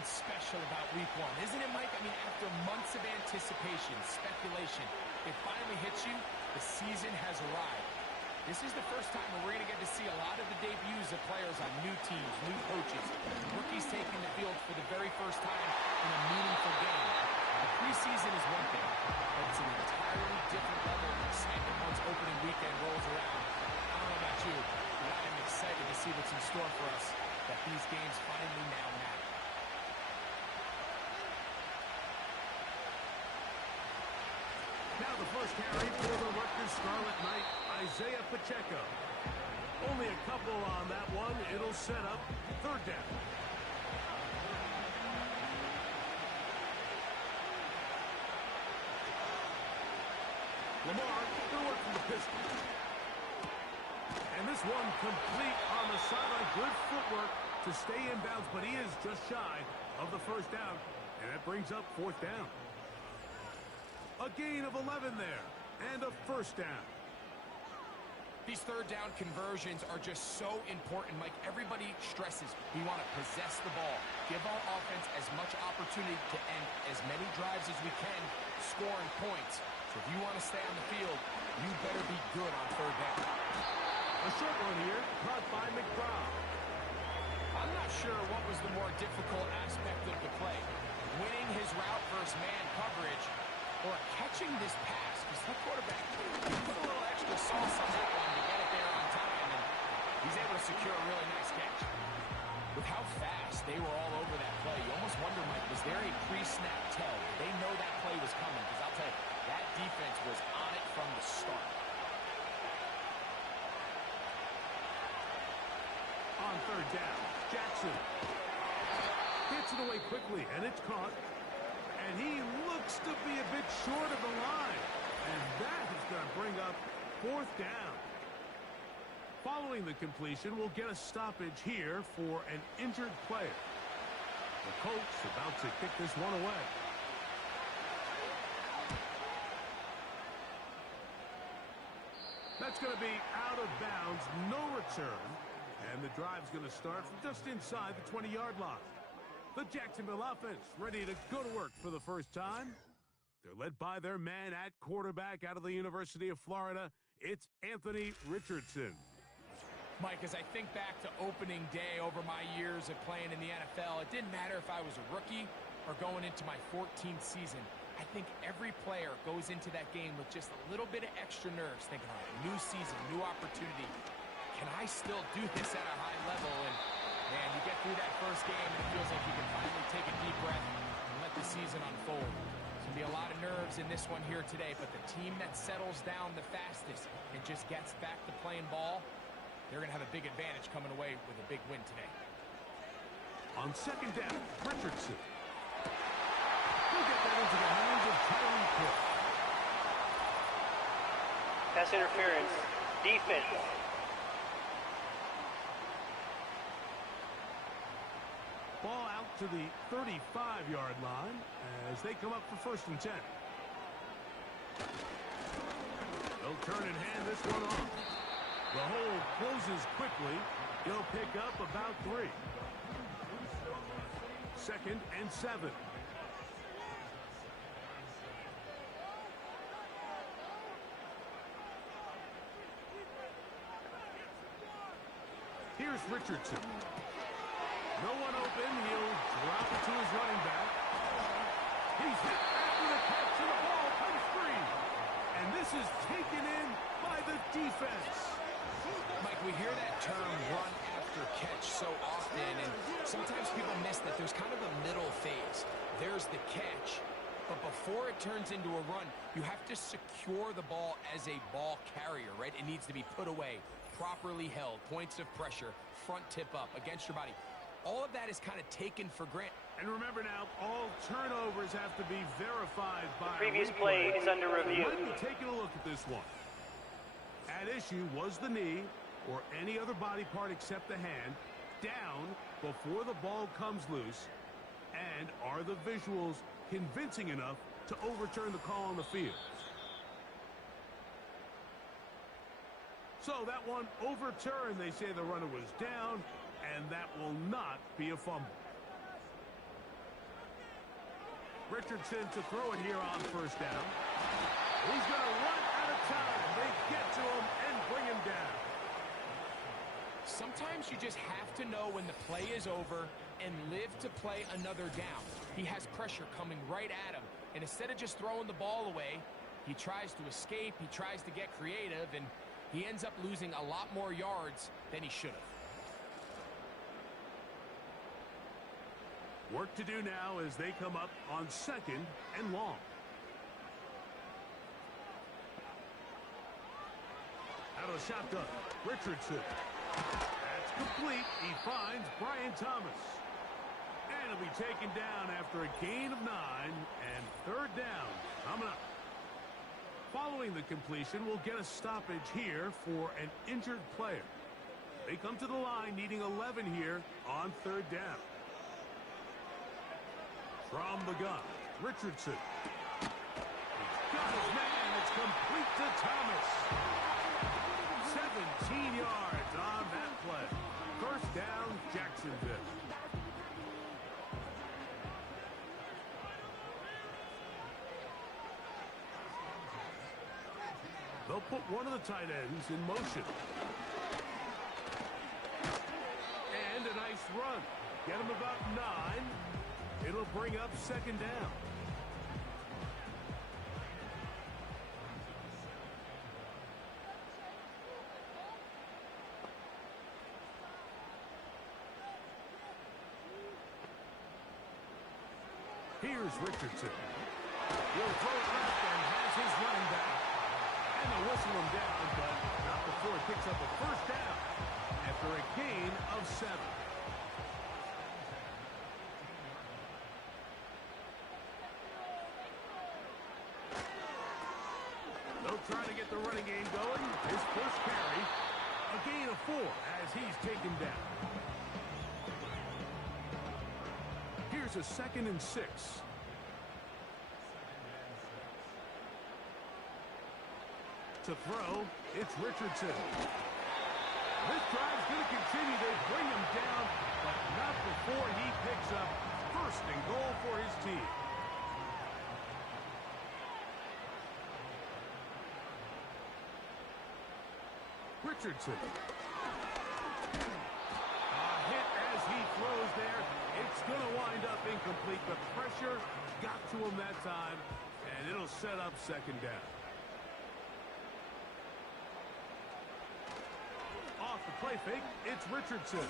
something special about week one, isn't it, Mike? I mean, after months of anticipation, speculation, it finally hits you. The season has arrived. This is the first time where we're going to get to see a lot of the debuts of players on new teams, new coaches, rookies taking the field for the very first time in a meaningful game. The preseason is one thing, but it's an entirely different level of excitement once opening weekend rolls around. I don't know about you, but I am excited to see what's in store for us, that these games finally now matter. Now the first carry for the Rutgers Scarlet Knight, Isaiah Pacheco. Only a couple on that one. It'll set up third down. Lamar, good work from the pistol. And this one complete on the sideline. Good footwork to stay in bounds, but he is just shy of the first down. And that brings up fourth down. A gain of 11 there, and a first down. These third down conversions are just so important, Mike. Everybody stresses we want to possess the ball, give our offense as much opportunity to end as many drives as we can, scoring points. So if you want to stay on the field, you better be good on third down. A short one here, caught by McBride. I'm not sure what was the more difficult aspect of the play, winning his route versus man coverage, or catching this pass, because that quarterback put a little extra sauce on that one to get it there on time, and he's able to secure a really nice catch. With how fast they were all over that play, you almost wonder, Mike, was there a pre-snap tell? Did they know that play was coming? Because I'll tell you, that defense was on it from the start. On third down, Jackson gets it away quickly, and it's caught. And he looks to be a bit short of the line. And that is going to bring up fourth down. Following the completion, we'll get a stoppage here for an injured player. The Colts about to kick this one away. That's going to be out of bounds, no return. And the drive's going to start from just inside the 20-yard line. The Jacksonville offense ready to go to work for the first time. They're led by their man at quarterback out of the University of Florida. It's Anthony Richardson. Mike, as I think back to opening day over my years of playing in the NFL, it didn't matter if I was a rookie or going into my 14th season. I think every player goes into that game with just a little bit of extra nerves, thinking, all right, new season, new opportunity. Can I still do this at a high level? And man, you get through that first game, and it feels like you can finally take a deep breath and let the season unfold. There's going to be a lot of nerves in this one here today, but the team that settles down the fastest and just gets back to playing ball, they're going to have a big advantage coming away with a big win today. On second down, Richardson. He'll get that into the hands of Tyreek Hill. Pass interference. Defense. Ball out to the 35-yard line as they come up for first and 10. They'll turn and hand this one off. The hole closes quickly. He'll pick up about 3. Second and 7. Here's Richardson. No one open. He'll drop it to his running back. He's hit after the catch, and the ball comes free. And this is taken in by the defense. Mike, we hear that term run after catch so often, and sometimes people miss that there's kind of a middle phase. There's the catch, but before it turns into a run, you have to secure the ball as a ball carrier, right? It needs to be put away, properly held, points of pressure, front tip up against your body. All of that is kind of taken for granted. And remember now, all turnovers have to be verified by The previous play is under review. Let me take a look at this one. At issue was the knee or any other body part except the hand down before the ball comes loose. And are the visuals convincing enough to overturn the call on the field? So that one overturned. They say the runner was down, and that will not be a fumble. Richardson to throw it here on first down. He's going to run out of time. They get to him and bring him down. Sometimes you just have to know when the play is over and live to play another down. He has pressure coming right at him, and instead of just throwing the ball away, he tries to escape, he tries to get creative, and he ends up losing a lot more yards than he should have. Work to do now as they come up on 2nd and long. Out of the shotgun, Richardson. That's complete. He finds Brian Thomas. And he'll be taken down after a gain of 9 and 3rd down coming up. Following the completion, we'll get a stoppage here for an injured player. They come to the line needing 11 here on 3rd down. From the gun, Richardson. He's got his man. It's complete to Thomas. 17 yards on that play. 1st down, Jacksonville. They'll put one of the tight ends in motion. And a nice run. Get him about 9. It'll bring up 2nd down. Here's Richardson. He'll throw it left and has his running back. And they'll whistle him down, but not before he picks up a 1st down after a gain of 7. They'll try to get the running game going. His first carry, a gain of 4 as he's taken down. Here's a 2nd and 6. To throw, it's Richardson. This drive's going to continue. They bring him down, but not before he picks up 1st and goal for his team. Richardson. A hit as he throws there. It's going to wind up incomplete. The pressure got to him that time, and it'll set up 2nd down. Off the play fake, it's Richardson.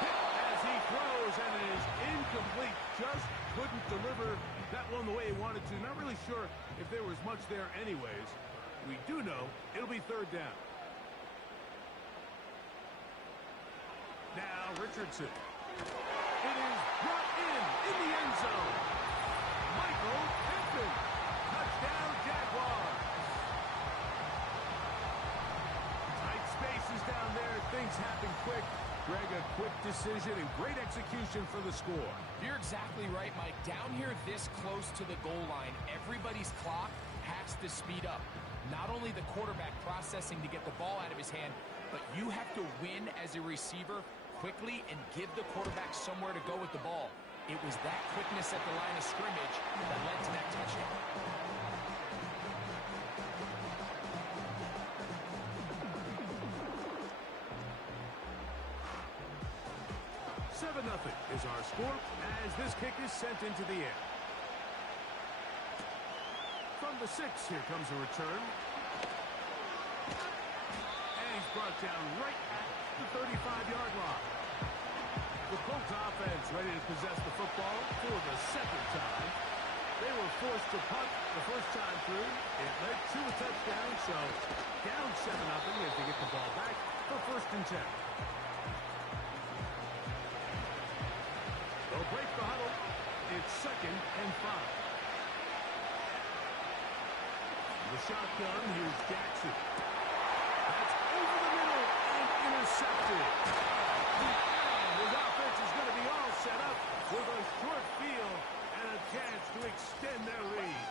Hit as he throws, and it is incomplete. Just couldn't deliver that one the way he wanted to. Not really sure if there was much there anyways. We do know it'll be 3rd down. Now Richardson. It is brought in the end zone. Michael Pittman. Touchdown Jaguars. Tight spaces down there. Things happen quick. Greg, a quick decision and great execution for the score. You're exactly right, Mike. Down here this close to the goal line, everybody's clock has to speed up. Not only the quarterback processing to get the ball out of his hand, but you have to win as a receiver quickly and give the quarterback somewhere to go with the ball. It was that quickness at the line of scrimmage that led to that touchdown. 7-0 is our score as this kick is sent into the air. From the 6, here comes a return. And he's brought down right at the 35-yard line. The Colts offense ready to possess the football for the 2nd time. They were forced to punt the first time through. It led to a touchdown, so down 7-0 as they get the ball back for 1st and 10. They'll break the huddle. It's 2nd and 5. The shotgun, here's Jackson. That's over the middle and intercepted. And his offense is going to be all set up with a short field and a chance to extend their lead.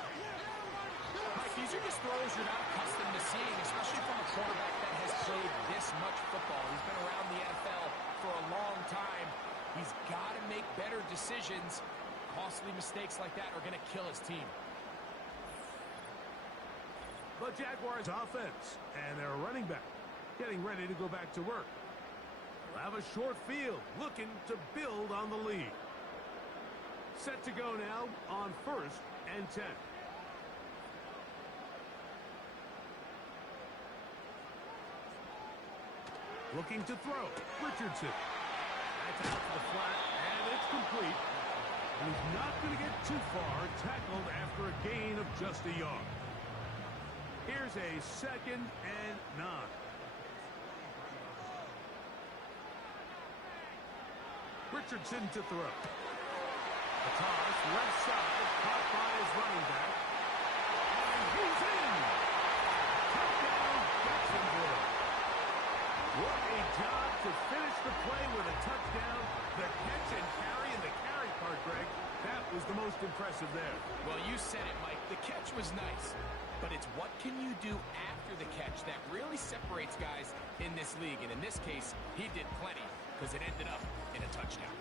Mike, these are just throws you're not accustomed to seeing, especially from a quarterback that has played this much football. He's been around the NFL for a long time. He's got to make better decisions. Costly mistakes like that are going to kill his team. The Jaguars offense and their running back getting ready to go back to work. They'll have a short field looking to build on the lead. Set to go now on 1st and 10. Looking to throw. Richardson. That's out to the flat, and it's complete. He's not going to get too far, tackled after a gain of just a yard. Here's a 2nd and 9. Richardson to throw. The toss, left side, caught by his running back. And he's in! Touchdown, Jacksonville. What a job to finish the play with a touchdown. The catch and carry, and the carry part, Greg, that was the most impressive there. Well, you said it, Mike. The catch was nice. But it's what can you do after the catch that really separates guys in this league. And in this case, he did plenty because it ended up in a touchdown.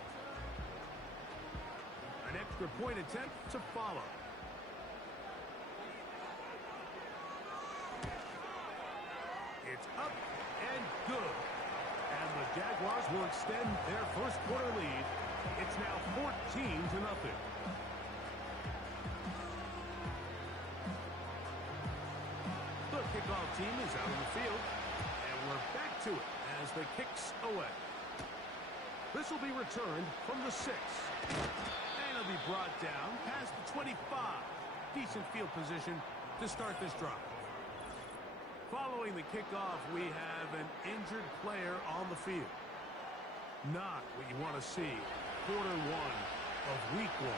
An extra point attempt to follow. It's up and good. And the Jaguars will extend their first quarter lead. It's now 14-0. The kickoff team is out on the field. And we're back to it as the kick's away. This will be returned from the 6. And it'll be brought down past the 25. Decent field position to start this drive. Following the kickoff, we have an injured player on the field. Not what you want to see. Quarter 1 of week 1.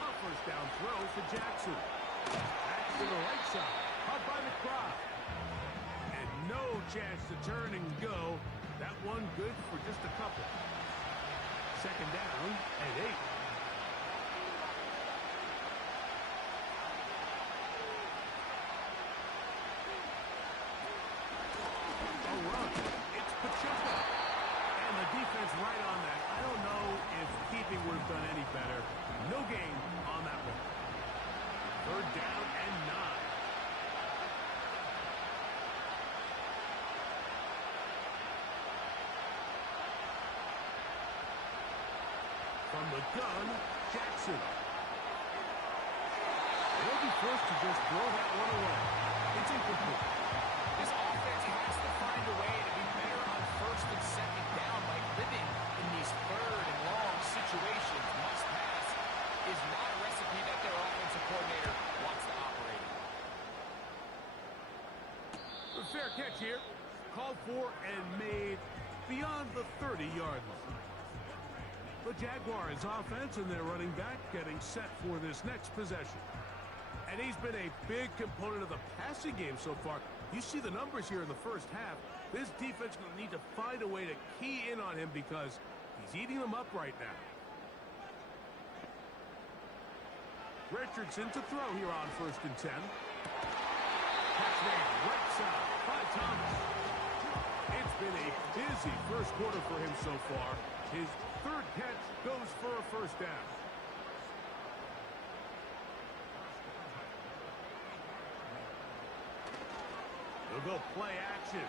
A first down throw for Jackson. Back to the right side. Caught by the crowd. And no chance to turn and go. That one good for just a couple. 2nd down and 8. A run. It's Pacheco. And the defense right on that. I don't know if keeping would have done any better. No gain on that one. 3rd down and 9. From the gun, Jackson. They'll be forced to just throw that one away. It's incomplete. This offense has to find a way to be better on 1st and 2nd down, like living in these 3rd and long situations. Must pass is not a recipe that their offensive coordinator wants to operate in. A fair catch here. Called for and made beyond the 30-yard line. The Jaguars offense and their running back getting set for this next possession. And he's been a big component of the passing game so far. You see the numbers here in the first half. This defense is going to need to find a way to key in on him because he's eating them up right now. Richardson to throw here on 1st and 10. Touchdown, right side by Thomas. It's been a busy first quarter for him so far. His 3rd catch goes for a 1st down. They'll go play action.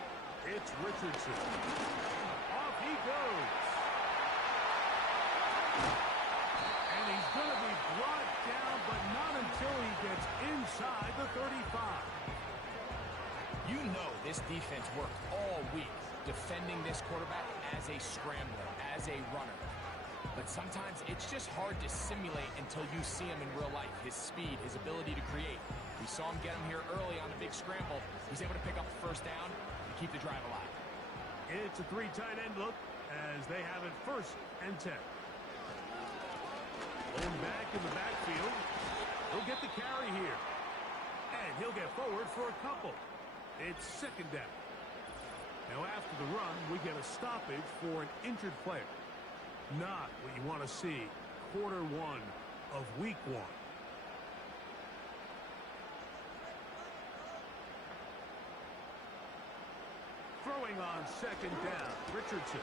It's Richardson. Off he goes. And he's going to be brought down, but not until he gets inside the 35. You know this defense worked all week defending this quarterback as a scrambler, as a runner. But sometimes it's just hard to simulate until you see him in real life. His speed, his ability to create. We saw him get him here early on the big scramble. He's able to pick up the 1st down and keep the drive alive. It's a 3 tight end look as they have it 1st and 10. Going back in the backfield. He'll get the carry here. And he'll get forward for a couple. It's 2nd down. Now after the run, we get a stoppage for an injured player. Not what you want to see. Quarter 1 of week 1. throwing on second down. Richardson.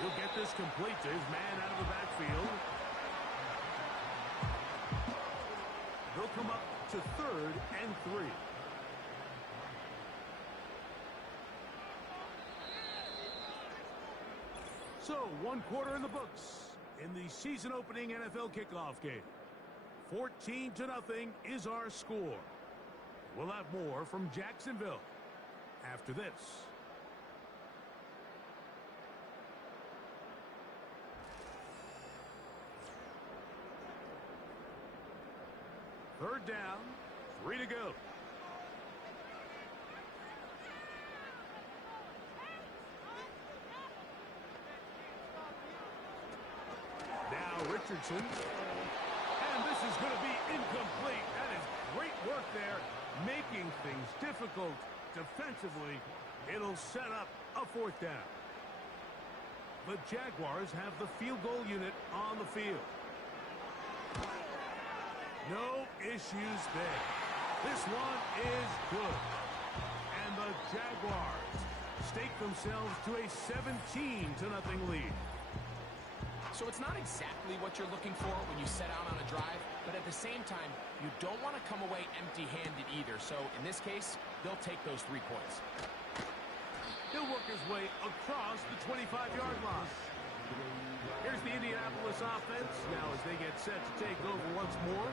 He'll get this complete to his man out of the backfield. He'll come up to 3rd and 3. So, 1 quarter in the books in the season-opening NFL kickoff game. 14-0 is our score. We'll have more from Jacksonville after this. Third down, 3 to go. Now Richardson. And this is going to be incomplete. That is great work there, making things difficult defensively. It'll set up a 4th down. The Jaguars have the field goal unit on the field. No issues there. This one is good. And the Jaguars stake themselves to a 17-0 lead. So it's not exactly what you're looking for when you set out on a drive, but at the same time, you don't want to come away empty-handed either. So in this case, they'll take those 3 points. He'll work his way across the 25-yard line. Here's the Indianapolis offense. Now as they get set to take over once more,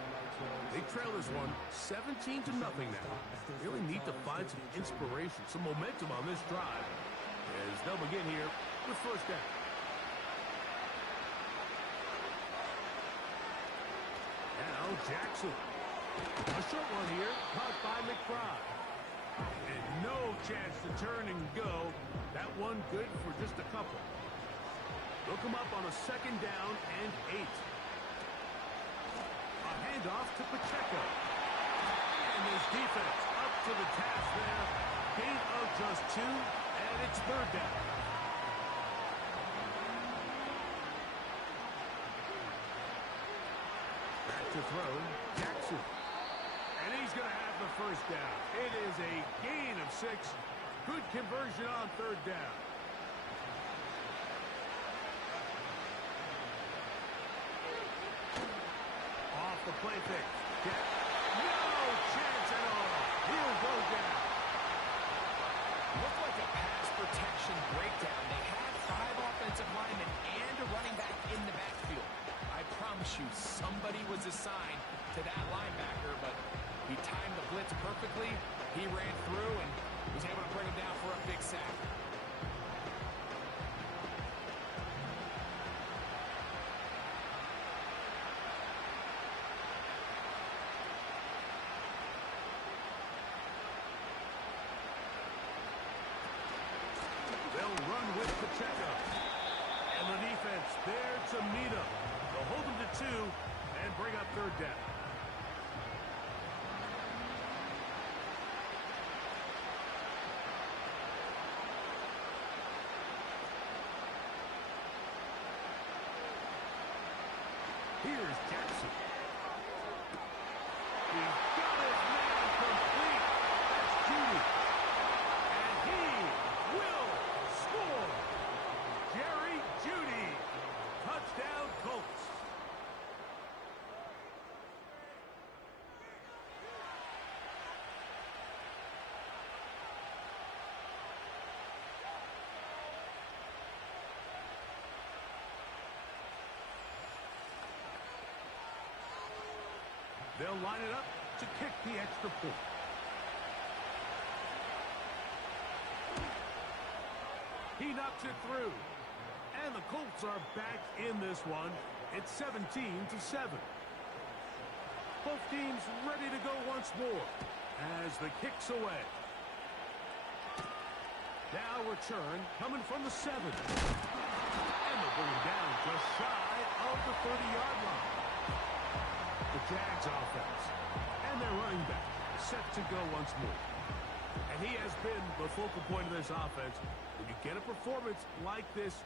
they trail this one 17-0 now. Really need to find some inspiration, some momentum on this drive as they'll begin here with 1st down. Now Jackson. A short one here, caught by McBride. And no chance to turn and go. That one good for just a couple. They'll come up on a 2nd down and 8. A handoff to Pacheco. And his defense up to the task there. Gain of just 2, and it's 3rd down. Back to throw, Jackson. And he's going to have the 1st down. It is a gain of 6. Good conversion on 3rd down. Off the play fake. No chance at all. He'll go down. Looked like a pass protection breakdown. They had 5 offensive linemen and a running back in the backfield. I promise you, somebody was assigned to that linebacker, but he timed the blitz perfectly. He ran through and was able to bring him down for a big sack. They'll run with Pacheco. And the defense there to meet him. They'll hold him to 2 and bring up 3rd down. Here's Jackson. He's got his man complete. That's Judy. And he will score. Jerry Judy. Touchdown Colts. They'll line it up to kick the extra point. He knocks it through. And the Colts are back in this one. It's 17-7. Both teams ready to go once more as the kick's away. Now return coming from the 7. And they'll bring him down just shy of the 30-yard line. The Jags offense and their running back set to go once more. And he has been the focal point of this offense. When you get a performance like this,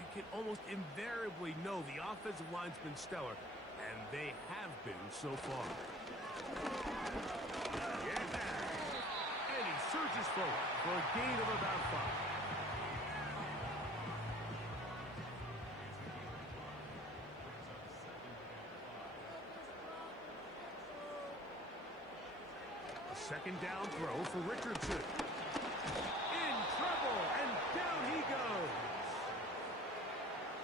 you can almost invariably know the offensive line's been stellar, and they have been so far. Yeah. And he surges forward for a gain of about 5. A second down throw for Richardson. In trouble, and down he goes.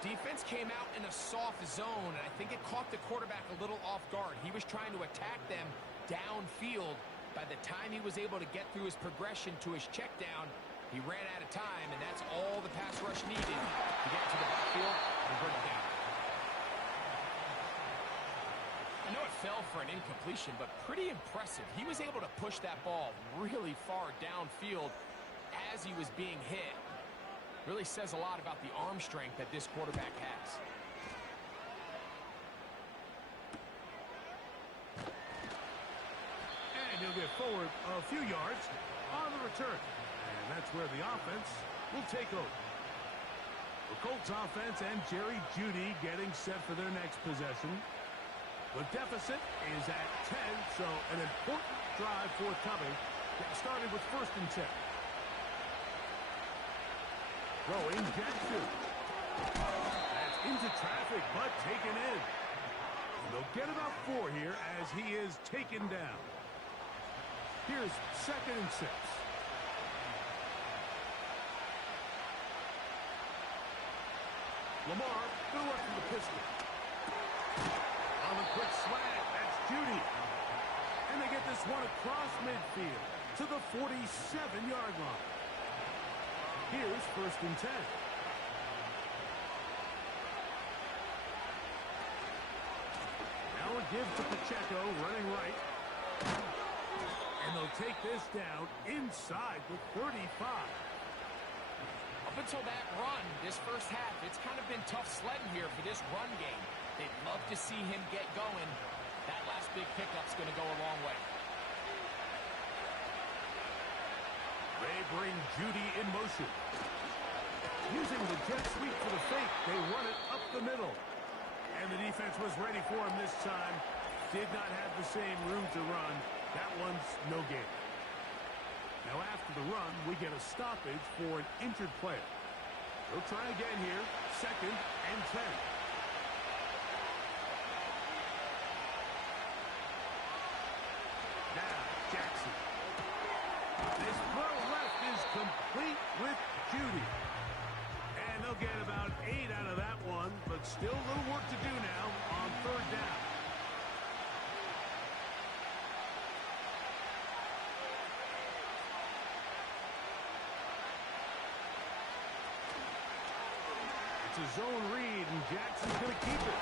Defense came out in a soft zone, and I think it caught the quarterback a little off guard. He was trying to attack them downfield. By the time he was able to get through his progression to his check down, he ran out of time, and that's all the pass rush needed to get to the backfield and bring it down. I know it fell for an incompletion, but pretty impressive. He was able to push that ball really far downfield as he was being hit. Really says a lot about the arm strength that this quarterback has. And he'll get forward a few yards on the return. And that's where the offense will take over. The Colts offense and Jerry Jeudy getting set for their next possession. The deficit is at 10, so an important drive forthcoming. Started with 1st and 10. Throwing Jackson. That's into traffic, but taken in. And they'll get about 4 here as he is taken down. Here's 2nd and 6. Lamar, good work from the pistol. On the quick slant, that's Jeudy. And they get this one across midfield to the 47-yard line. Here's 1st and 10. Now a give to Pacheco, running right. And they'll take this down inside the 35. Up until that run, this first half, it's kind of been tough sledding here for this run game. They'd love to see him get going. That last big pickup's going to go a long way. They bring Jeudy in motion. Using the jet sweep for the fake, they run it up the middle. And the defense was ready for him this time. Did not have the same room to run. That one's no gain. Now after the run, we get a stoppage for an injured player. They'll try again here. 2nd and 10. Now, Jackson. This throw left is complete with Jeudy. And they'll get about 8 out of that one, but still a little work to do now on 3rd down. It's a zone read, and Jackson's going to keep it.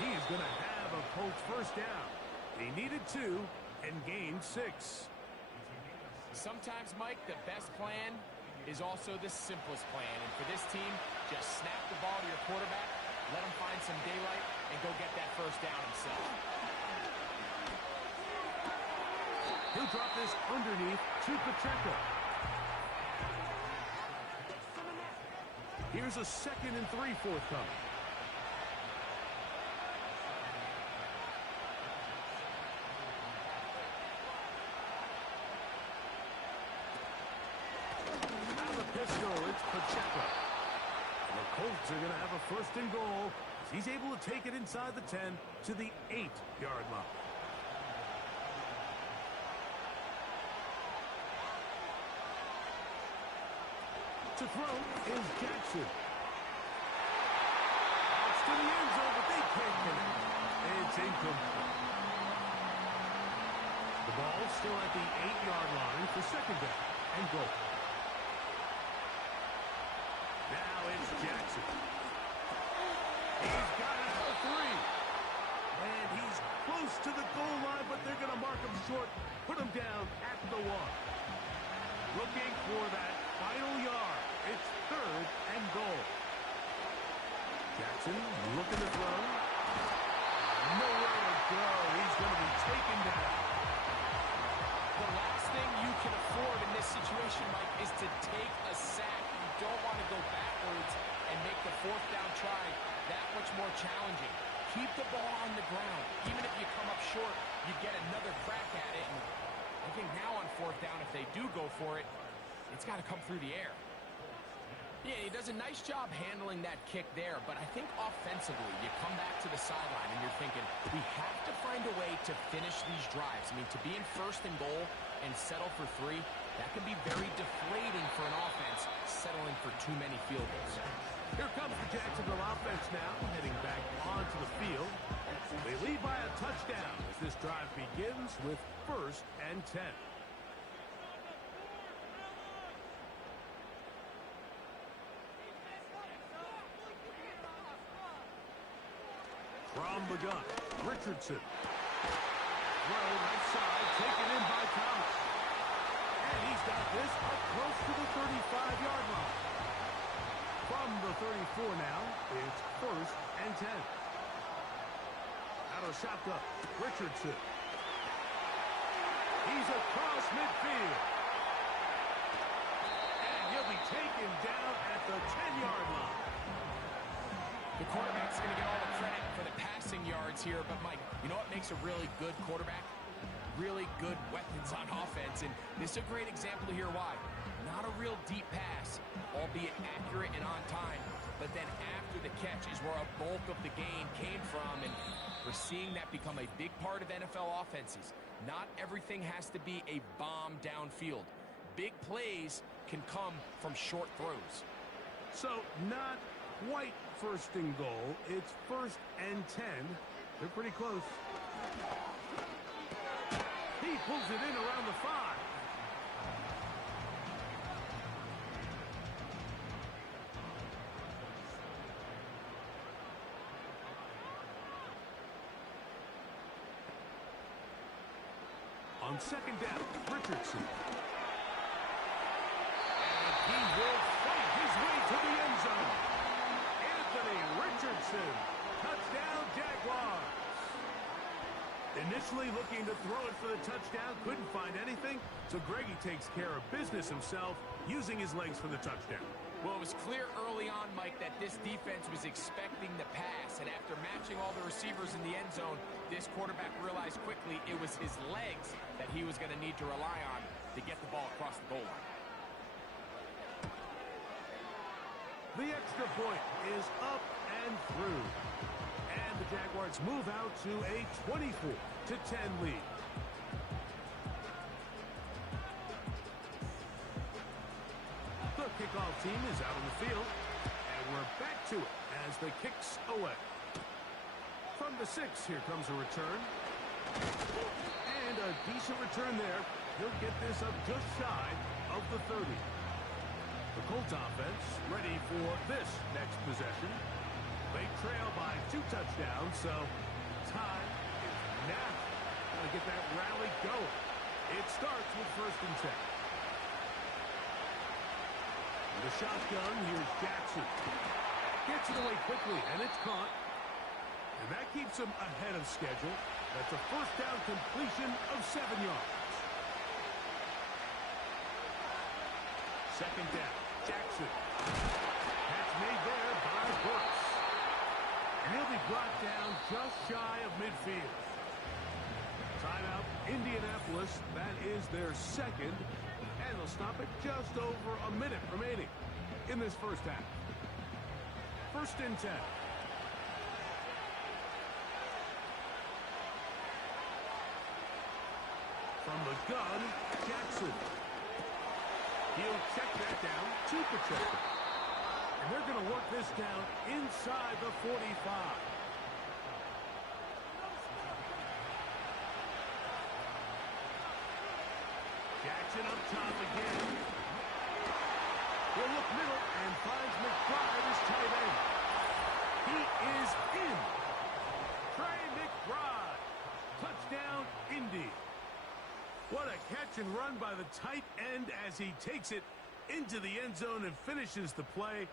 He's going to have a Colts 1st down. He needed 2 and gained 6. Sometimes, Mike, the best plan is also the simplest plan. And for this team, just snap the ball to your quarterback, let him find some daylight, and go get that 1st down himself. He'll drop this underneath to Pacheco. Here's a 2nd and 3 forthcoming. Out of the pistol, it's Pacheco. And the Colts are going to have a 1st and goal. He's able to take it inside the 10 to the 8-yard line. To throw is Jackson. It's to the end zone, but they can't connect. It's incomplete. The ball still at the 8-yard line for 2nd down and goal. Now it's Jackson. He's got it for 3. And he's close to the goal line, but they're going to mark him short, put him down at the 1. Looking for that final yard. It's 3rd and goal. Jackson looking to throw. Nowhere to go. He's going to be taken down. The last thing you can afford in this situation, Mike, is to take a sack. You don't want to go backwards and make the 4th down try that much more challenging. Keep the ball on the ground. Even if you come up short, you get another crack at it. And I think now on 4th down, if they they do go for it, it's got to come through the air. Yeah, he does a nice job handling that kick there, but I think offensively, you come back to the sideline and you're thinking, we have to find a way to finish these drives. I mean, to be in first and goal and settle for 3, that can be very deflating for an offense settling for too many field goals. Here comes the Jacksonville offense now, heading back onto the field. They lead by a touchdown as this drive begins with 1st and 10. From the gun, Richardson. Throw right side, taken in by Thomas. And he's got this up close to the 35-yard line. From the 34 now, it's 1st and 10. Out of shotgun, Richardson. He's across midfield. And he'll be taken down at the 10-yard line. The quarterback's going to get all the credit for the passing yards here, but Mike, you know what makes a really good quarterback? Really good weapons on offense, and this is a great example here why. Not a real deep pass, albeit accurate and on time, but then after the catch is where a bulk of the gain came from, and we're seeing that become a big part of NFL offenses. Not everything has to be a bomb downfield. Big plays can come from short throws. So not quite 1st and goal. It's 1st and 10. They're pretty close. He pulls it in around the 5. On 2nd down, Richardson. And he will fight his way to the end zone. Anthony Richardson. Touchdown, Jaguars. Initially looking to throw it for the touchdown, couldn't find anything, so Greggy takes care of business himself, using his legs for the touchdown. Well, it was clear early on, Mike, that this defense was expecting the pass, and after matching all the receivers in the end zone, this quarterback realized quickly it was his legs that he was going to need to rely on to get the ball across the goal line. The extra point is up and through. And the Jaguars move out to a 24-10 lead. The kickoff team is out on the field. And we're back to it as the kick's away. From the 6, here comes a return. And a decent return there. He'll get this up just shy of the 30. The Colts offense ready for this next possession. They trail by 2 touchdowns, so time is now. Gotta get that rally going. It starts with 1st and 10. In the shotgun, here's Jackson. Gets it away quickly, and it's caught. And that keeps him ahead of schedule. That's a 1st down completion of 7 yards. 2nd down, Jackson. Catch made there by Brooks. And he'll be brought down just shy of midfield. Timeout, Indianapolis. That is their 2nd. And they'll stop it just over a minute remaining in this 1st half. 1st and 10. From the gun, Jackson. He'll check that down to Pacheco. And they're going to work this down inside the 45. Jackson up top again. He'll look middle and finds McBride as tight end. He is in. Trey McBride. Touchdown, Indy. What a catch and run by the tight end as he takes it into the end zone and finishes the play.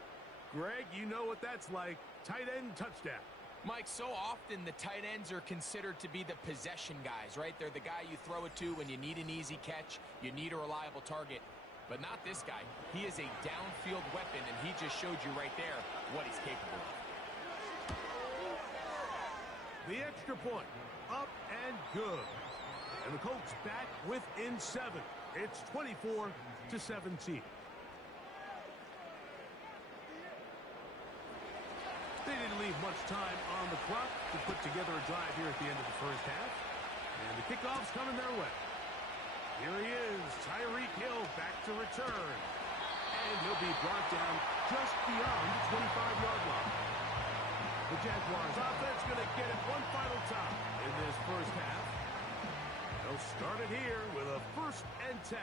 Greg, you know what that's like. Tight end touchdown. Mike, so often the tight ends are considered to be the possession guys, right? They're the guy you throw it to when you need an easy catch, you need a reliable target. But not this guy. He is a downfield weapon, and he just showed you right there what he's capable of. The extra point, up and good. And the Colts back within 7. It's 24-17. They didn't leave much time on the clock to put together a drive here at the end of the first half. And the kickoff's coming their way. Here he is, Tyreek Hill back to return. And he'll be brought down just beyond the 25-yard line. The Jaguars offense going to get it one final time in this first half. They'll start it here with a 1st and 10.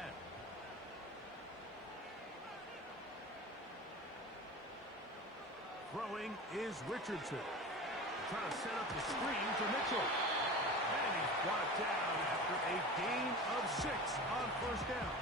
Throwing is Richardson. Trying to set up the screen for Mitchell. And he's brought down after a gain of 6 on 1st down.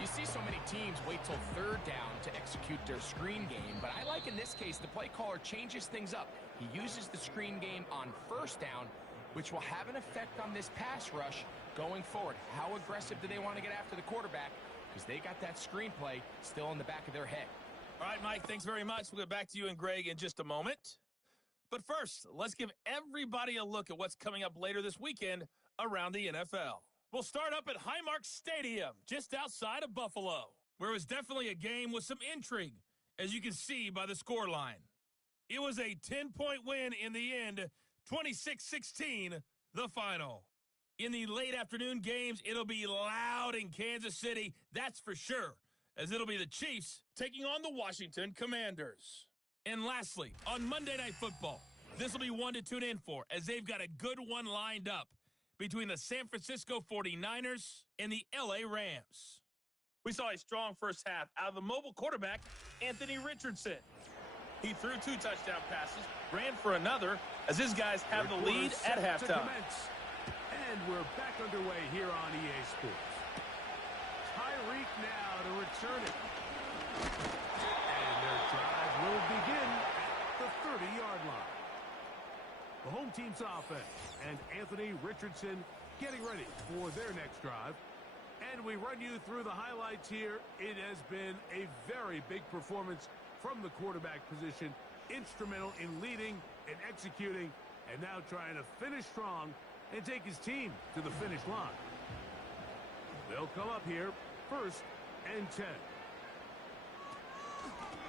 You see so many teams wait till 3rd down to execute their screen game, but I like in this case the play caller changes things up. He uses the screen game on 1st down, which will have an effect on this pass rush going forward. How aggressive do they want to get after the quarterback? Because they got that screenplay still in the back of their head. All right, Mike, thanks very much. We'll get back to you and Greg in just a moment. But first, let's give everybody a look at what's coming up later this weekend around the NFL. We'll start up at Highmark Stadium, just outside of Buffalo, where it was definitely a game with some intrigue, as you can see by the scoreline. It was a 10-point win in the end, 26-16, the final. In the late afternoon games, it'll be loud in Kansas City, that's for sure, as it'll be the Chiefs taking on the Washington Commanders. And lastly, on Monday Night Football, this will be one to tune in for, as they've got a good one lined up between the San Francisco 49ers and the LA Rams. We saw a strong first half out of the mobile quarterback, Anthony Richardson. He threw 2 touchdown passes, ran for another, as his guys have the lead at halftime. And we're back underway here on EA Sports. Tyreek now to return it. And their drive will begin at the 30-yard line. The home team's offense and Anthony Richardson getting ready for their next drive. And we run you through the highlights here. It has been a very big performance from the quarterback position. Instrumental in leading and executing, and now trying to finish strong and take his team to the finish line. They'll come up here, 1st and 10.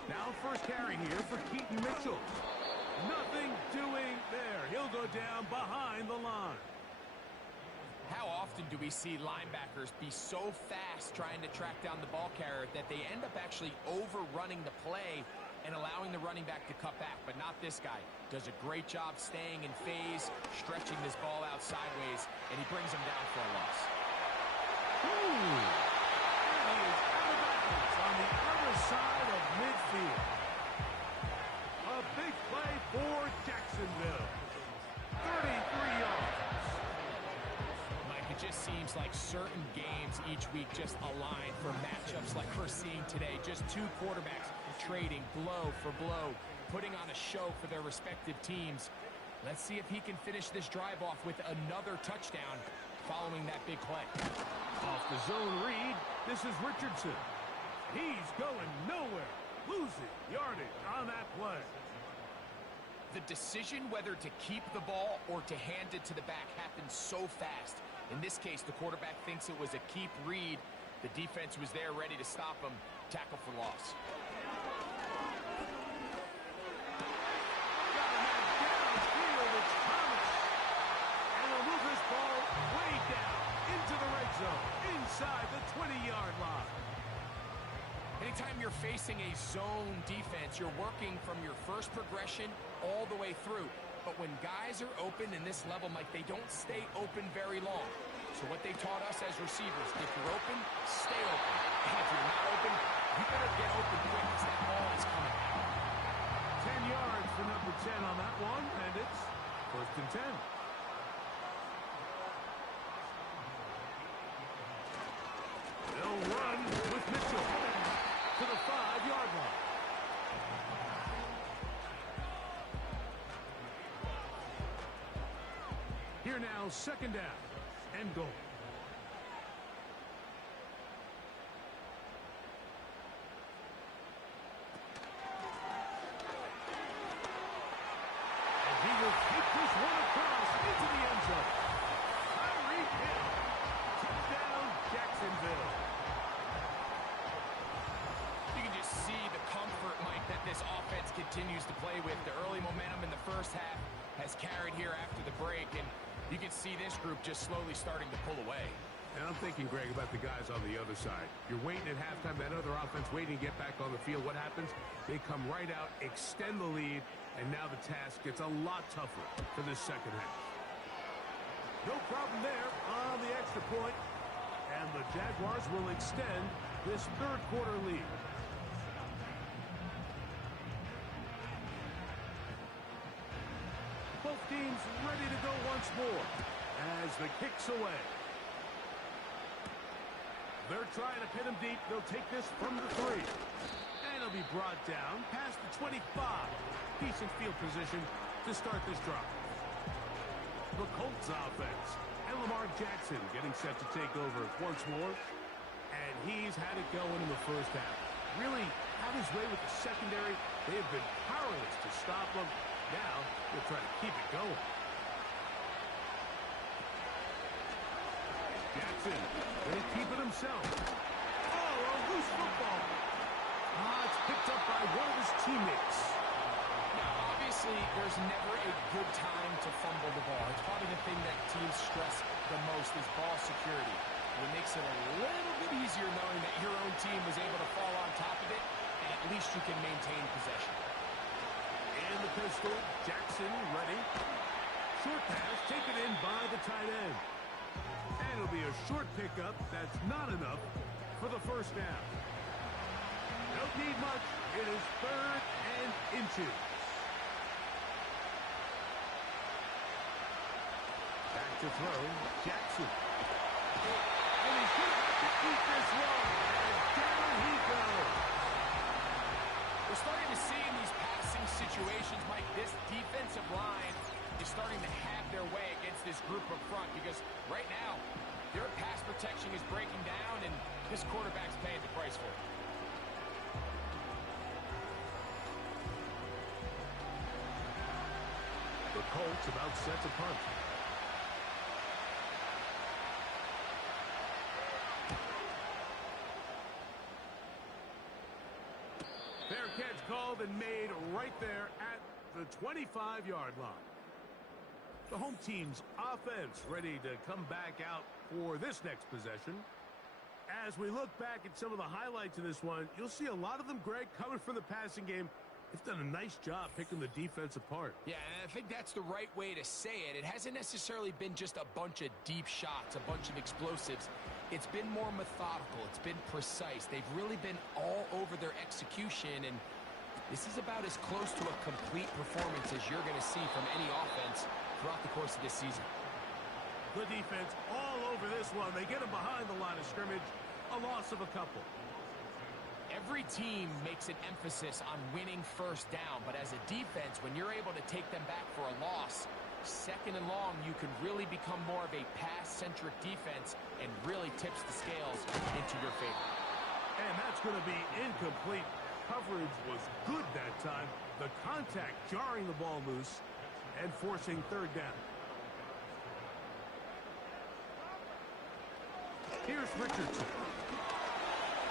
Now first carry here for Keaton Mitchell. Nothing doing there. He'll go down behind the line. How often do we see linebackers be so fast trying to track down the ball carrier that they end up actually overrunning the play and allowing the running back to cut back? But not this guy. Does a great job staying in phase, stretching this ball out sideways, and he brings him down for a loss. Ooh. And he is out of bounds on the other side of midfield. A big play for Jacksonville. 33 yards. Mike, it just seems like certain games each week just align for matchups like we're seeing today. Just 2 quarterbacks trading blow for blow, putting on a show for their respective teams. Let's see if he can finish this drive off with another touchdown following that big play. Off the zone read, this is Richardson. He's going nowhere. Losing yardage on that play. The decision whether to keep the ball or to hand it to the back happens so fast. In this case, the quarterback thinks it was a keep read. The defense was there ready to stop him. Tackle for loss. Got a man downfield, it's Thomas. And he'll move this ball way down into the red zone, inside the 20-yard line. Anytime you're facing a zone defense, you're working from your first progression all the way through. But when guys are open in this level, Mike, they don't stay open very long. So what they taught us as receivers, if you're open, stay open. And if you're not open, you better get open quick because that ball is coming out. 10 yards for number 10 on that one, and it's 1st and 10. They'll run with Mitchell to the 5-yard line. Here now, 2nd down and goal. And he will take this one across into the end zone. Tyreek Hill. Touchdown, Jacksonville. continues to play with. The early momentum in the first half has carried here after the break, and you can see this group just slowly starting to pull away. And I'm thinking, Greg, about the guys on the other side. You're waiting at halftime, that other offense waiting to get back on the field. What happens? They come right out, extend the lead, and now the task gets a lot tougher for this second half. No problem there on the extra point, and the Jaguars will extend this third quarter lead. Both teams ready to go once more as the kick's away. They're trying to pin him deep. They'll take this from the 3. And it'll be brought down past the 25. Decent field position to start this drive. The Colts offense. And Lamar Jackson getting set to take over once more. And he's had it going in the first half. Really had his way with the secondary. They have been powerless to stop him. Now they'll try to keep it going. Jackson going to keep it himself. Oh, a loose football. It's picked up by one of his teammates. Now, obviously, there's never a good time to fumble the ball. It's probably the thing that teams stress the most is ball security. It makes it a little bit easier knowing that your own team was able to fall on top of it, and at least you can maintain possession. And the pistol, Jackson ready. Short pass taken in by the tight end. And it'll be a short pickup. That's not enough for the first down. Don't need much. It is 3rd and inches. Back to throw. Jackson. And he's going to have to keep this one. And down he goes. We're starting to see in these passing situations, Mike, this defensive line is starting to have their way against this group up front because right now their pass protection is breaking down and this quarterback's paying the price for it. The Colts about set to punt. Fair catch called and made right there at the 25-yard line. The home team's offense ready to come back out for this next possession. As we look back at some of the highlights of this one, you'll see a lot of them, Greg, coming from the passing game. They've done a nice job picking the defense apart. Yeah, and I think that's the right way to say it. It hasn't necessarily been just a bunch of deep shots, a bunch of explosives. It's been more methodical. It's been precise. They've really been all over their execution, and this is about as close to a complete performance as you're going to see from any offense throughout the course of this season. The defense all over this one. They get them behind the line of scrimmage. A loss of a couple. Every team makes an emphasis on winning first down, but as a defense, when you're able to take them back for a loss, 2nd and long, you can really become more of a pass-centric defense and really tips the scales into your favor. And that's going to be incomplete. Coverage was good that time. The contact jarring the ball loose and forcing 3rd down. Here's Richardson.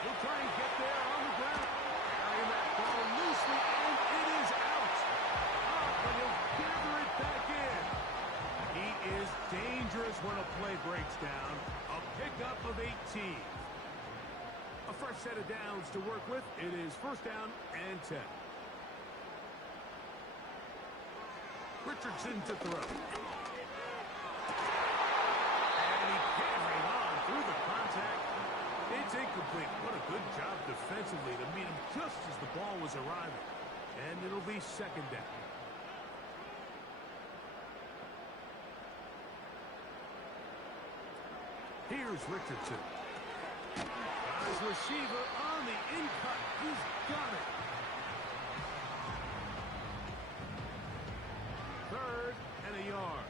He'll try and get there on the ground. Carrying that ball loosely, and it is out. But he'll gather it back in. He is dangerous when a play breaks down. A pickup of 18. A fresh set of downs to work with. It is 1st down and 10. Richardson to throw. And he can't hang on through the contact. It's incomplete. What a good job defensively to meet him just as the ball was arriving. And it'll be 2nd down. Here's Richardson. His receiver on the in-cut. He's got it. 3rd and a yard.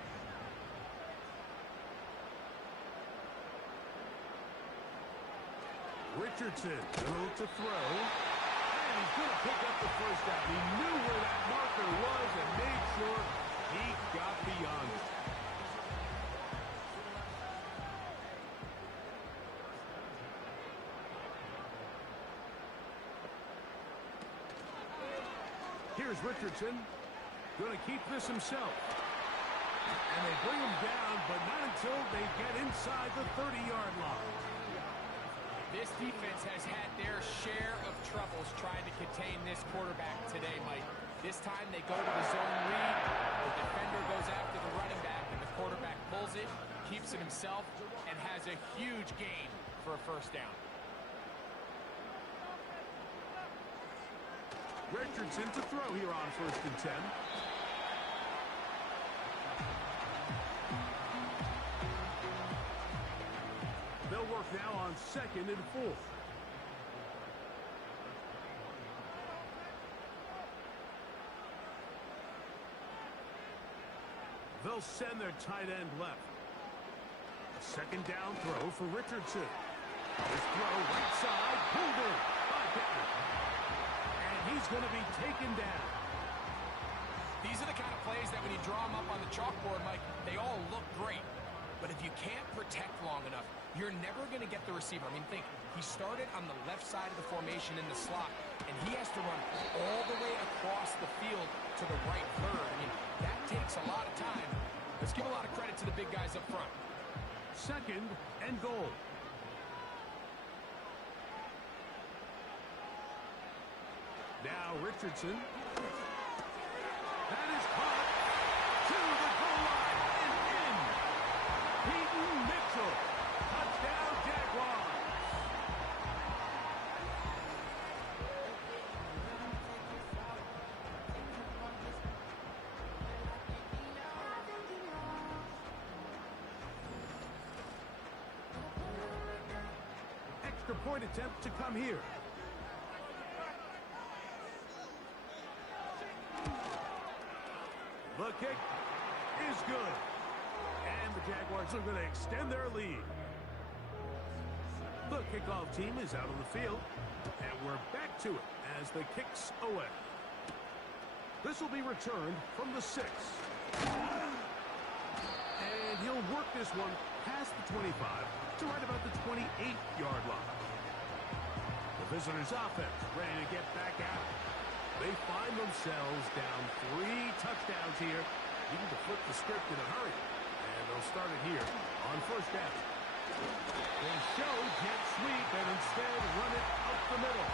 Richardson, middle to throw. And he's going to pick up the first down. He knew where that marker was and made sure he got beyond it. Here's Richardson. Going to keep this himself. And they bring him down, but not until they get inside the 30-yard line. This defense has had their share of troubles trying to contain this quarterback today, Mike. This time they go to the zone read. The defender goes after the running back, and the quarterback pulls it, keeps it himself, and has a huge gain for a first down. Richardson to throw here on 1st and 10. They'll work now on 2nd and 4. They'll send their tight end left. A 2nd down throw for Richardson. His throw right side, pulled in by Pittman. And he's going to be taken down. These are the kind of plays that when you draw them up on the chalkboard, Mike, they all look great. But if you can't protect long enough, you're never going to get the receiver. I mean, think, he started on the left side of the formation in the slot, and he has to run all the way across the field to the right third. I mean, that takes a lot of time. Let's give a lot of credit to the big guys up front. 2nd and goal. Now Richardson. That is caught to the goal line and in. Peyton Mitchell. Touchdown Jaguars. Extra point attempt to come here. The kick is good. And the Jaguars are going to extend their lead. The kickoff team is out on the field. And we're back to it as the kick's away. This will be returned from the 6. And he'll work this one past the 25 to right about the 28-yard line. The visitors' offense ready to get back out. They find themselves down 3 touchdowns here, needing to flip the script in a hurry. And they'll start it here on 1st down. They show jet sweep and instead run it up the middle.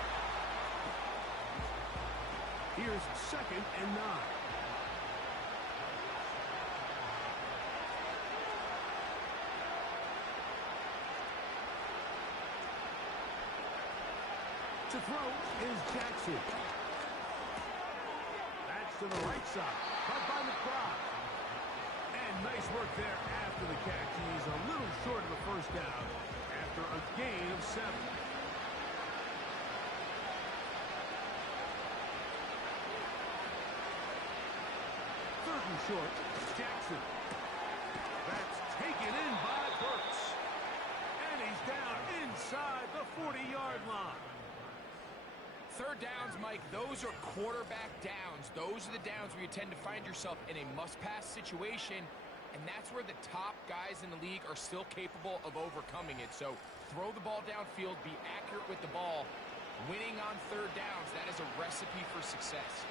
Here's 2nd and 9. To throw is Jackson. That's to the right side. Caught by McBride. And nice work there after the catch. He's a little short of the first down after a gain of 7. Third and short, Jackson. That's taken in by Burks. And he's down inside the 40-yard line. Third downs, Mike, those are quarterback downs. Those are the downs where you tend to find yourself in a must-pass situation, and that's where the top guys in the league are still capable of overcoming it. So throw the ball downfield, be accurate with the ball. Winning on third downs, that is a recipe for success.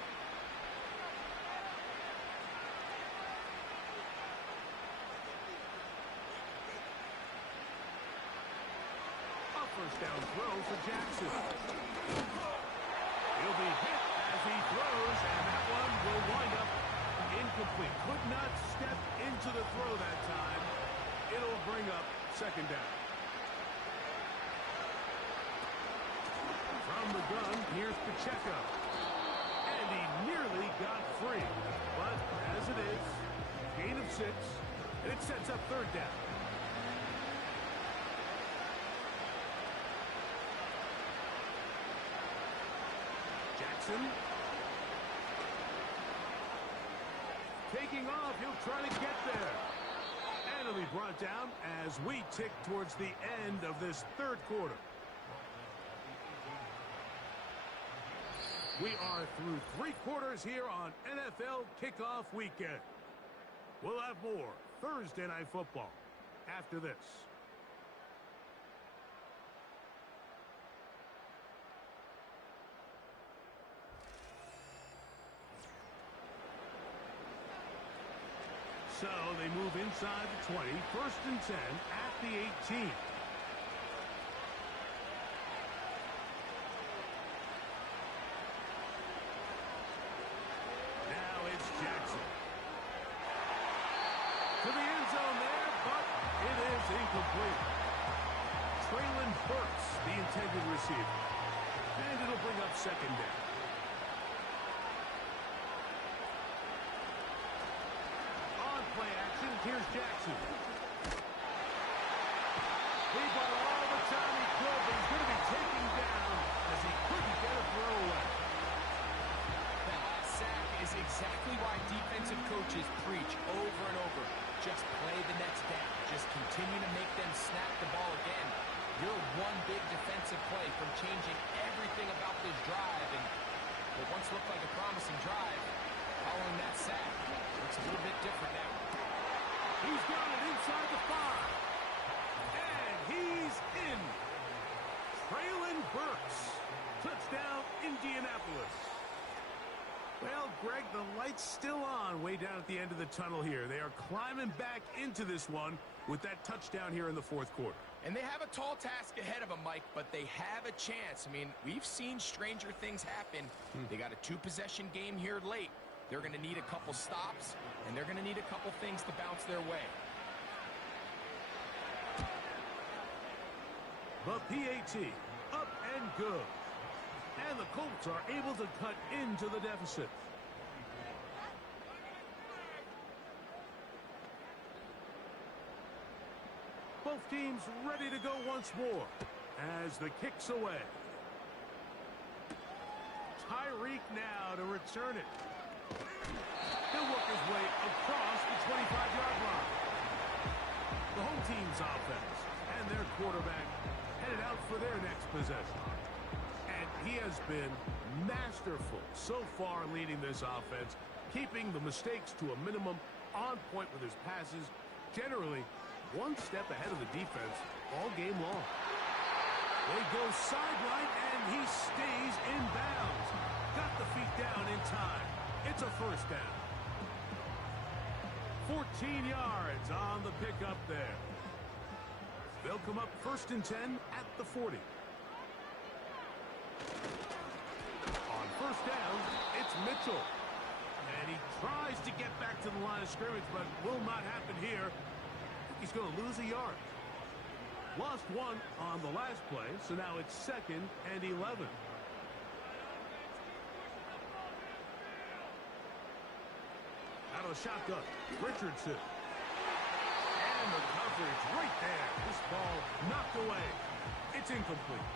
A first down throw for Jackson. He'll be hit as he throws, and that one will wind up incomplete. Could not step into the throw that time. It'll bring up 2nd down. From the gun, here's Pacheco. And he nearly got free. But as it is, gain of 6, and it sets up 3rd down. Jackson. Taking off, he'll try to get there. And he'll be brought down as we tick towards the end of this 3rd quarter. We are through 3 quarters here on NFL Kickoff Weekend. We'll have more Thursday Night Football after this. So they move inside the 20, 1st and 10 at the 18. Now it's Jackson. To the end zone there, but it is incomplete. Traylon Burks, the intended receiver. And it'll bring up 2nd down. On play action, here's Jackson. He got all the time he could, but he's going to be taken down as he couldn't get a throw away. That last sack is exactly why defensive coaches preach over and over. Just play the next down. Just continue to make them snap the ball again. You're one big defensive play from changing everything about this drive. And what once looked like a promising drive, following that sack, looks a little bit different now. He's got it inside the 5. And he's in. Traylon Burks. Touchdown, Indianapolis. Well, Greg, the light's still on way down at the end of the tunnel here. They are climbing back into this one with that touchdown here in the 4th quarter. And they have a tall task ahead of them, Mike, but they have a chance. I mean, we've seen stranger things happen. They got a 2-possession game here late. They're going to need a couple stops, and they're going to need a couple things to bounce their way. The PAT, up and good. And the Colts are able to cut into the deficit. Both teams ready to go once more as the kick's away. Tyreek now to return it. He'll work his way across the 25-yard line. The home team's offense and their quarterback headed out for their next possession. And he has been masterful so far leading this offense, keeping the mistakes to a minimum, on point with his passes, generally one step ahead of the defense all game long. They go sideline, and he stays in bounds. Got the feet down in time. It's a 1st down. 14 yards on the pickup there. They'll come up 1st and 10 at the 40. On 1st down, it's Mitchell. And he tries to get back to the line of scrimmage, but will not happen here. He's going to lose a yard. Lost 1 on the last play, so now it's 2nd and 11. Out of the shotgun, Richardson. And the coverage right there. This ball knocked away. It's incomplete.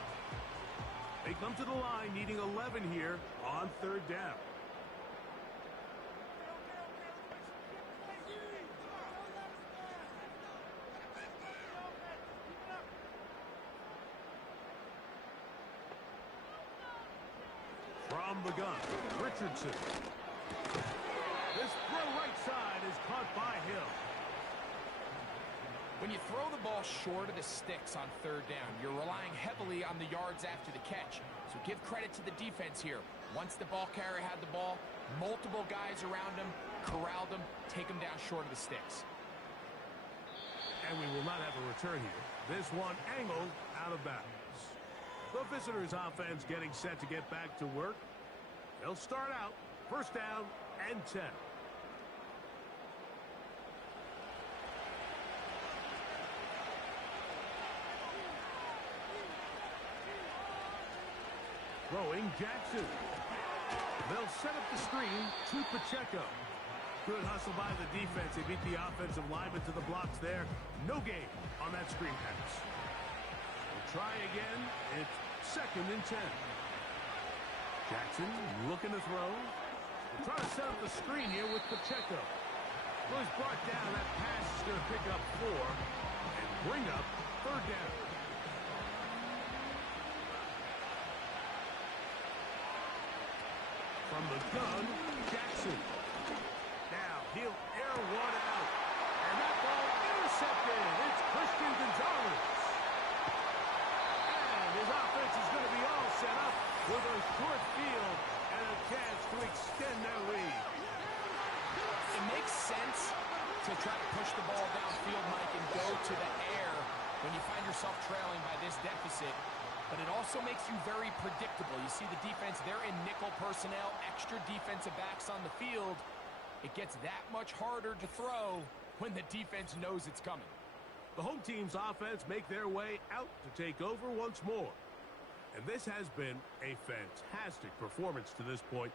They come to the line needing 11 here on 3rd down. From the gun, Richardson. This throw right side is caught by Hill. When you throw the ball short of the sticks on 3rd down, you're relying heavily on the yards after the catch. So give credit to the defense here. Once the ball carrier had the ball, multiple guys around him, corralled him, take him down short of the sticks. And we will not have a return here. This one angled out of bounds. The visitors' offense getting set to get back to work. They'll start out 1st down and 10. Throwing Jackson. They'll set up the screen to Pacheco. Good hustle by the defense. They beat the offensive lineman to the blocks there. No gain on that screen pass. We'll try again. It's 2nd and 10. Jackson looking to throw. We'll try to set up the screen here with Pacheco. Well, he's brought down. That pass is going to pick up 4 and bring up 3rd down. From the gun, Jackson. Now he'll air one out. And that ball intercepted. It's Christian Gonzalez. And his offense is going to be all set up with a short field and a chance to extend their lead. It makes sense to try to push the ball downfield, Mike, and go to the air when you find yourself trailing by this deficit. But it also makes you very predictable. You see the defense, they're in nickel personnel, extra defensive backs on the field. It gets that much harder to throw when the defense knows it's coming. The home team's offense make their way out to take over once more. And this has been a fantastic performance to this point,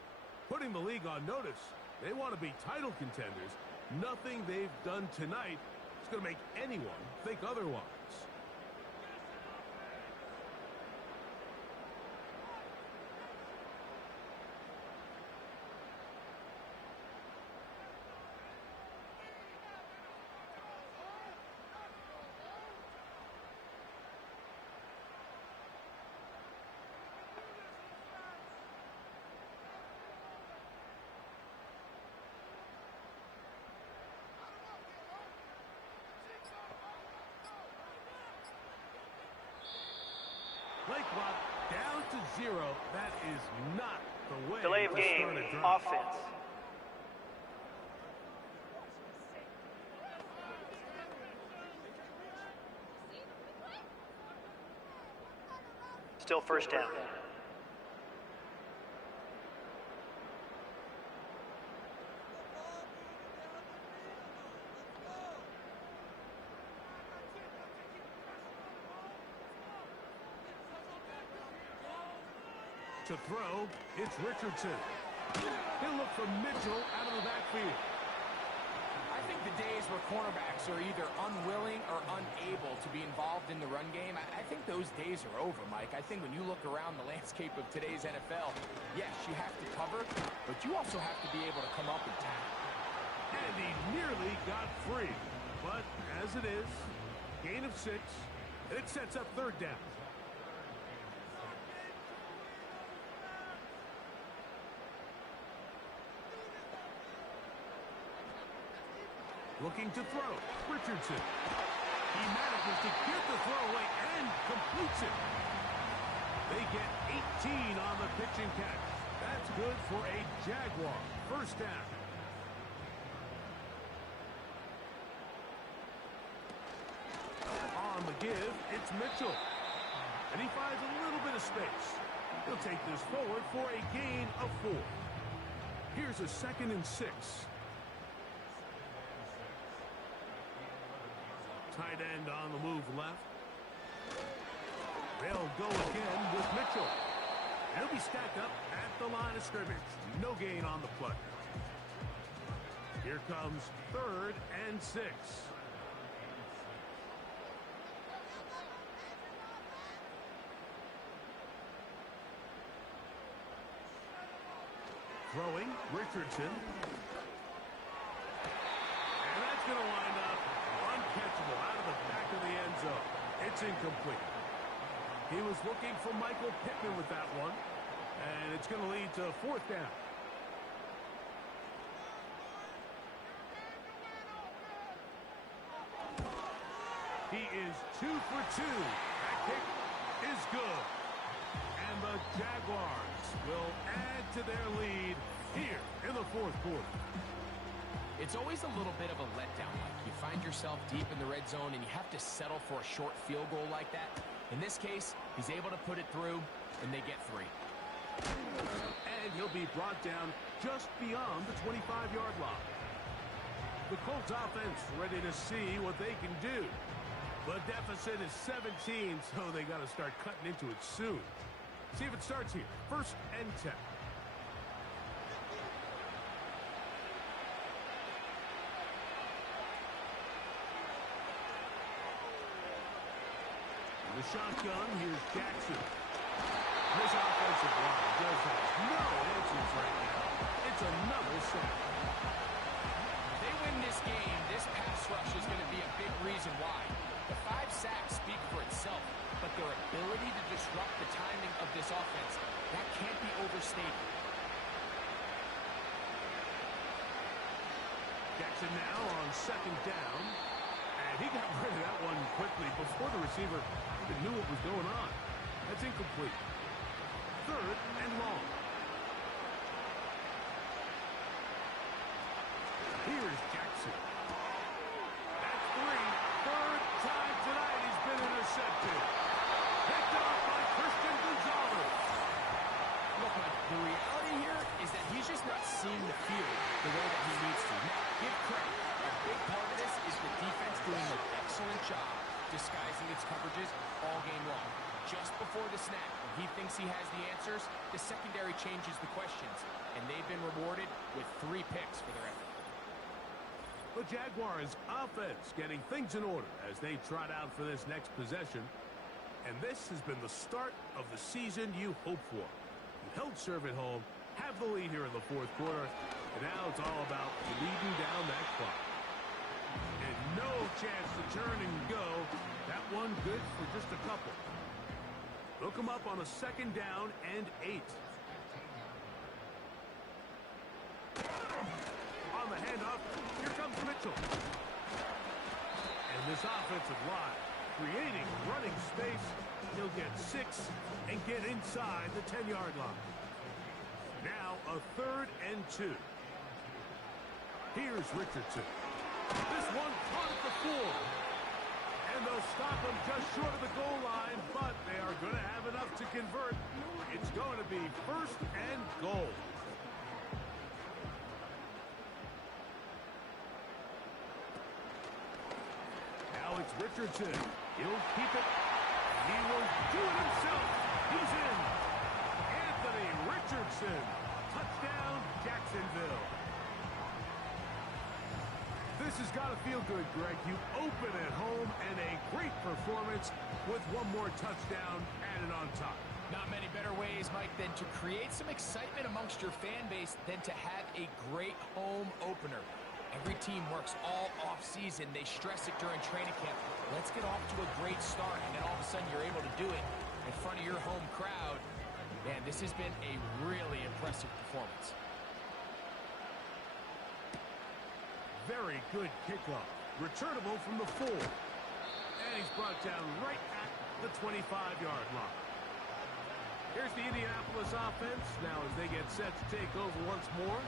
putting the league on notice. They want to be title contenders. Nothing they've done tonight is going to make anyone think otherwise. Play clock down to 0. That is not the way Delay of to game, start a drive. offense. Still first down. To throw, it's Richardson. He'll look for Mitchell out of the backfield. I think the days where cornerbacks are either unwilling or unable to be involved in the run game, I think those days are over, Mike. I think when you look around the landscape of today's NFL, yes, you have to cover, but you also have to be able to come up and tackle. And he nearly got free. But as it is, gain of 6, it sets up third down. Looking to throw, Richardson. He manages to get the throw away and completes it. They get 18 on the pitch and catch. That's good for a Jaguar. First down. On the give, it's Mitchell. And he finds a little bit of space. He'll take this forward for a gain of 4. Here's a 2nd and 6. Tight end on the move left. They'll go again with Mitchell. He'll be stacked up at the line of scrimmage. No gain on the play. Here comes 3rd and 6. Throwing, Richardson. And that's going to wind up uncatchable out of the back of the end zone. It's incomplete. He was looking for Michael Pittman with that one. And it's going to lead to 4th down. He is 2 for 2. That kick is good. And the Jaguars will add to their lead here in the 4th quarter. It's always a little bit of a letdown. Like you find yourself deep in the red zone and you have to settle for a short field goal like that. In this case, he's able to put it through, and they get 3. And he'll be brought down just beyond the 25-yard line. The Colts offense ready to see what they can do. The deficit is 17, so they got to start cutting into it soon. See if it starts here. 1st and 10. The shotgun, here's Jackson. This offensive line just has no answers right now. It's another sack. If they win this game, this pass rush is going to be a big reason why. The 5 sacks speak for itself, but their ability to disrupt the timing of this offense, that can't be overstated. Jackson now on 2nd down. And he got rid of that one quickly before the receiver even knew what was going on. That's incomplete. 3rd and long. Here's Jackson. snap. When he thinks he has the answers, the secondary changes the questions, and they've been rewarded with 3 picks for their effort. The Jaguars offense getting things in order as they trot out for this next possession. And this has been the start of the season you hope for. You held serve at home, have the lead here in the fourth quarter, and now it's all about leading down that clock. And no chance to turn and go. That one good for just a couple. They'll come up on a 2nd down and 8. On the handoff, here comes Mitchell. And this offensive line creating running space. He'll get 6 and get inside the 10-yard line. Now a 3rd and 2. Here's Richardson. This one caught at the 4. And they'll stop him just short of the goal line, but they are going to have enough to convert. It's going to be 1st and goal. Now it's Richardson. He'll keep it. He will do it himself. He's in. Anthony Richardson. Touchdown, Jacksonville. This has got to feel good, Greg. You open at home and a great performance with one more touchdown added on top. Not many better ways, Mike, than to create some excitement amongst your fan base than to have a great home opener. Every team works all off-season. They stress it during training camp. Let's get off to a great start, and then all of a sudden you're able to do it in front of your home crowd. Man, this has been a really impressive performance. Very good kickoff. Returnable from the 4. And he's brought down right at the 25-yard line. Here's the Indianapolis offense. Now as they get set to take over once more,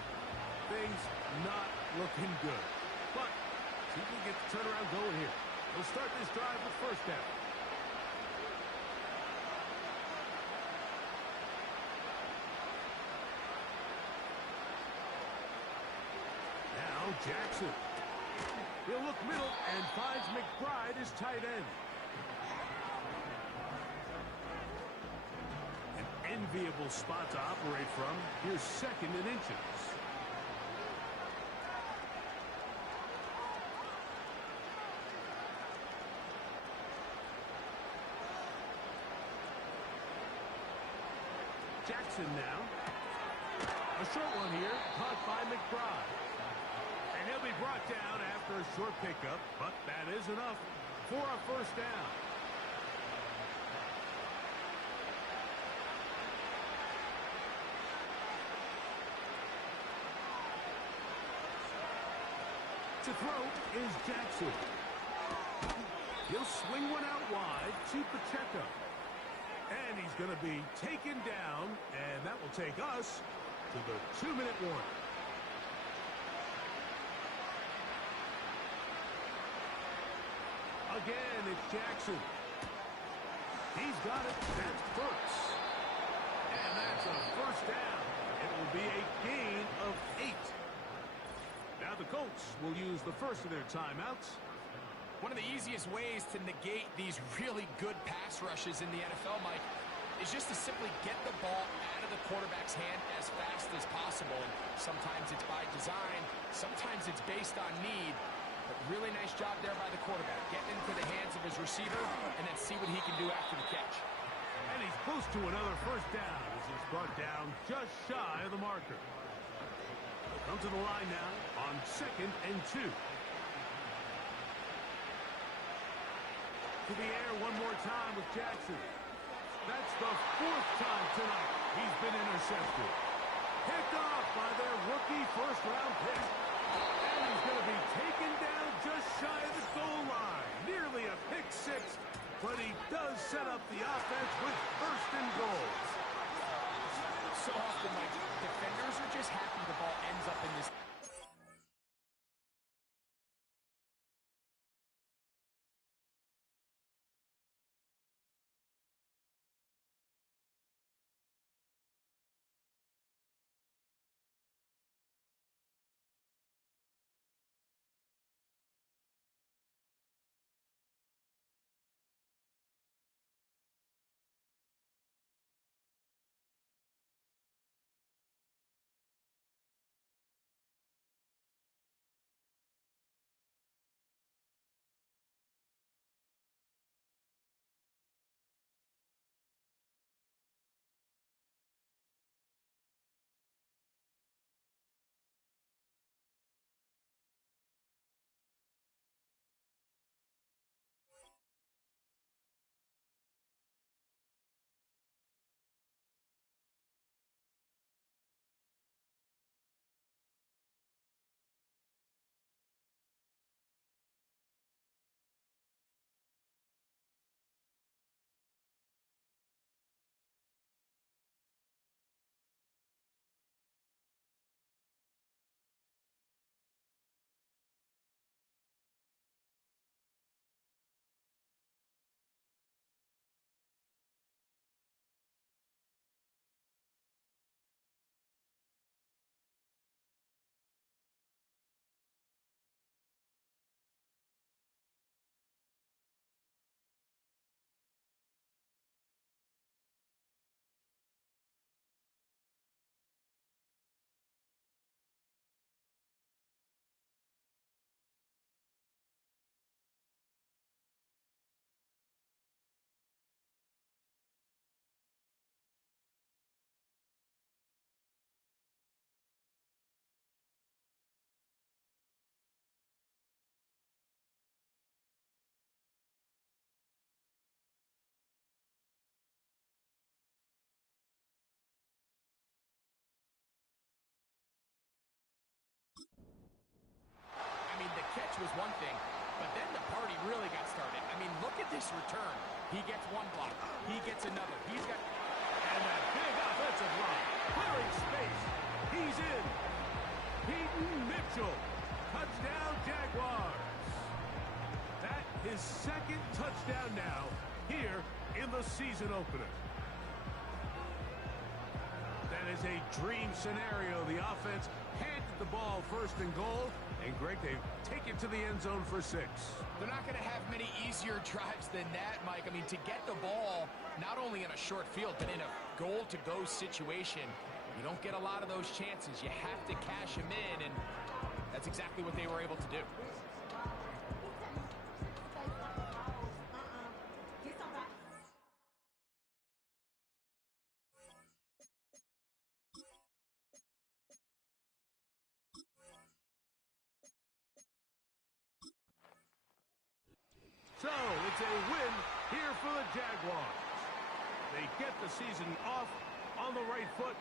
things not looking good. But see if we can get the turnaround going here. We'll start this drive with 1st down. Now Jackson. He'll look middle and finds McBride as tight end. An enviable spot to operate from. Here's 2nd and inches. Jackson now. A short one here, caught by McBride. And he'll be brought down after a short pickup, but that is enough for a 1st down. To throw is Jackson. He'll swing one out wide to Pacheco. And he's going to be taken down, and that will take us to the 2-minute warning. Again, it's Jackson. He's got it. That's Burks. And that's a 1st down. It will be a gain of 8. Now the Colts will use the first of their timeouts. One of the easiest ways to negate these really good pass rushes in the NFL, Mike, is just to simply get the ball out of the quarterback's hand as fast as possible. And sometimes it's by design, sometimes it's based on need. But really nice job there by the quarterback. Getting into the hands of his receiver and then see what he can do after the catch. And he's close to another 1st down as he's brought down just shy of the marker. They'll come to the line now on 2nd and 2. To the air one more time with Jackson. That's the 4th time tonight he's been intercepted. Picked off by their rookie 1st-round pick. And he's going to be taken down just shy of the goal line. Nearly a pick 6, but he does set up the offense with 1st and goal. So often, Mike, defenders are just happy the ball ends up in this nice return. He gets one block. He gets another. He's got... And that big offensive line. Clearing space. He's in. Peyton Mitchell. Touchdown, Jaguars. That his second touchdown now here in the season opener. That is a dream scenario. The offense handed the ball first and goal. And Greg, they take it to the end zone for 6. They're not going to have many easier drives than that, Mike. I mean, to get the ball, not only in a short field, but in a goal-to-go situation, you don't get a lot of those chances. You have to cash them in, and that's exactly what they were able to do. So, it's a win here for the Jaguars. They get the season off on the right foot.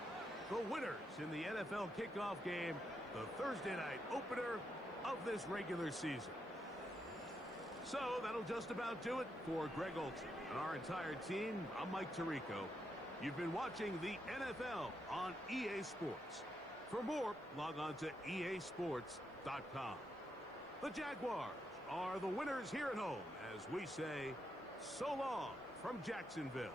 The winners in the NFL kickoff game, the Thursday night opener of this regular season. So, that'll just about do it for Greg Olson and our entire team. I'm Mike Tirico. You've been watching the NFL on EA Sports. For more, log on to easports.com. The Jaguars are the winners here at home as we say so long from Jacksonville.